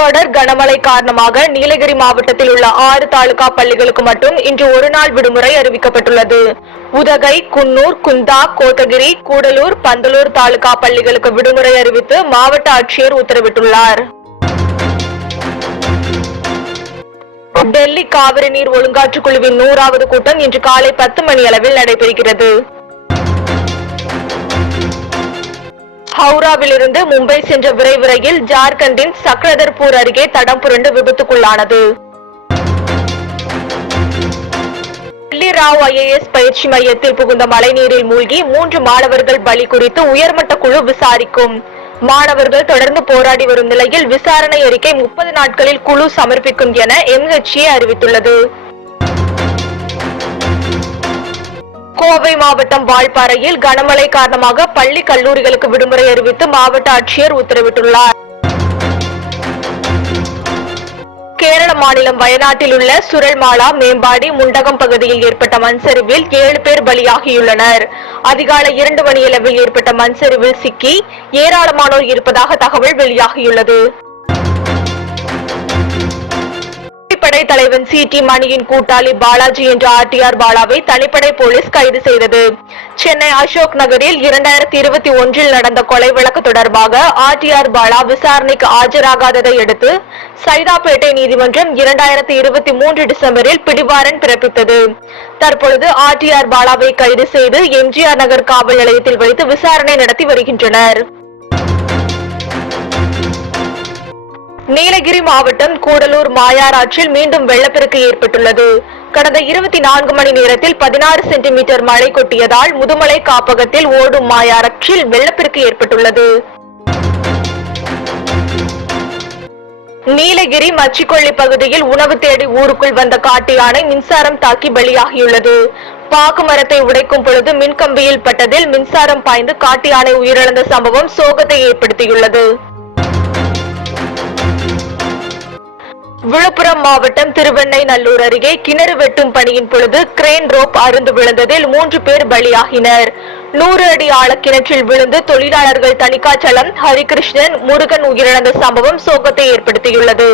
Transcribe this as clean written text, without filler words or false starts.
தொடர் கனமழை காரணமாக நீலகிரி மாவட்டத்தில் உள்ள 6 தாலுகா பள்ளிகளுக்கு மட்டும் இன்று ஒருநாள் விடுமுறை அறிவிக்கப்பட்டுள்ளது. உதகை, குன்னூர், குந்தா, கோத்தகிரி, கூடலூர், பந்தலூர் தாலுகா பள்ளிகளுக்கு விடுமுறை அறிவித்து மாவட்ட ஆட்சியர் உத்தரவிட்டுள்ளார். டெல்லி காவிரி நீர் ஒழுங்காற்று குழுவின் 100வது கூட்டம் இன்று காலை 10 மணி அளவில் நடைபெறுகிறது. ஹவுராவிலிருந்து மும்பை சென்ற விரைவு ரயில் ஜார்க்கண்டின் சக்ரதர்பூர் அருகே தடம் புரண்டு விபத்துக்குள்ளானது. டெல்லி ராவ் IAS பயிற்சி மையத்தில் புகுந்த மழைநீரில் மூழ்கி 3 மாணவர்கள் பலி குறித்து உயர்மட்ட குழு விசாரிக்கும். மாணவர்கள் தொடர்ந்து போராடி வரும் நிலையில் விசாரணை அறிக்கை 30 நாட்களில் குழு சமர்ப்பிக்கும் என MHA அறிவித்துள்ளது. கோவை மாவட்டம் வால்பாறையில் கனமழை காரணமாக பள்ளி கல்லூரிகளுக்கு விடுமுறை அறிவித்து மாவட்ட ஆட்சியர் உத்தரவிட்டுள்ளார். கேரள மாநிலம் வயநாட்டில் உள்ள சுரல்மாலா, மேம்பாடி, முண்டகம் பகுதியில் ஏற்பட்ட மண்சரிவில் 7 பேர் பலியாகியுள்ளனர். அதிகாலை 2 மணியளவில் ஏற்பட்ட மண்சரிவில் சிக்கி ஏராளமானோர் இருப்பதாக தகவல் வெளியாகியுள்ளது. தனிப்படை தலைவன் CT மணியின் கூட்டாளி பாலாஜி என்ற RTR பாலாவை தனிப்படை போலீஸ் கைது செய்தது. சென்னை அசோக் நகரில் 2021 நடந்த கொலை வழக்கு தொடர்பாக RTR பாலா விசாரணைக்கு ஆஜராகாததை அடுத்து சைதாப்பேட்டை நீதிமன்றம் 2023 டிசம்பரில் பிடிவாரண்ட் பிறப்பித்தது. தற்பொழுது RTR பாலாவை கைது செய்து MGR நகர் காவல் நிலையத்தில் வைத்து விசாரணை நடத்தி வருகின்றனர். நீலகிரி மாவட்டம் கூடலூர் மாயாராற்றில் மீண்டும் வெள்ளப்பெருக்கு ஏற்பட்டுள்ளது. கடந்த 24 மணி நேரத்தில் 16 சென்டிமீட்டர் மழை கொட்டியதால் முதுமலை காப்பகத்தில் ஓடும் மாயாராற்றில் வெள்ளப்பெருக்கு ஏற்பட்டுள்ளது. நீலகிரி மச்சிக்கொள்ளி பகுதியில் உணவு தேடி ஊருக்குள் வந்த காட்டு யானை மின்சாரம் தாக்கி பலியாகியுள்ளது. பாக்கு மரத்தை உடைக்கும் பொழுது மின்கம்பியில் பட்டதில் மின்சாரம் பாய்ந்து காட்டு யானை உயிரிழந்த சம்பவம் சோகத்தை ஏற்படுத்தியுள்ளது. விழுப்புரம் மாவட்டம் திருவெண்ணைநல்லூர் அருகே கிணறு வெட்டும் பணியின் பொழுது கிரேன் ரோப் அறுந்து விழுந்ததில் 3 பேர் பலியாகினர். 100 அடி ஆழ கிணற்றில் விழுந்து தொழிலாளர்கள் தணிகாச்சலம், ஹரிகிருஷ்ணன், முருகன் உயிரிழந்த சம்பவம் சோகத்தை ஏற்படுத்தியுள்ளது.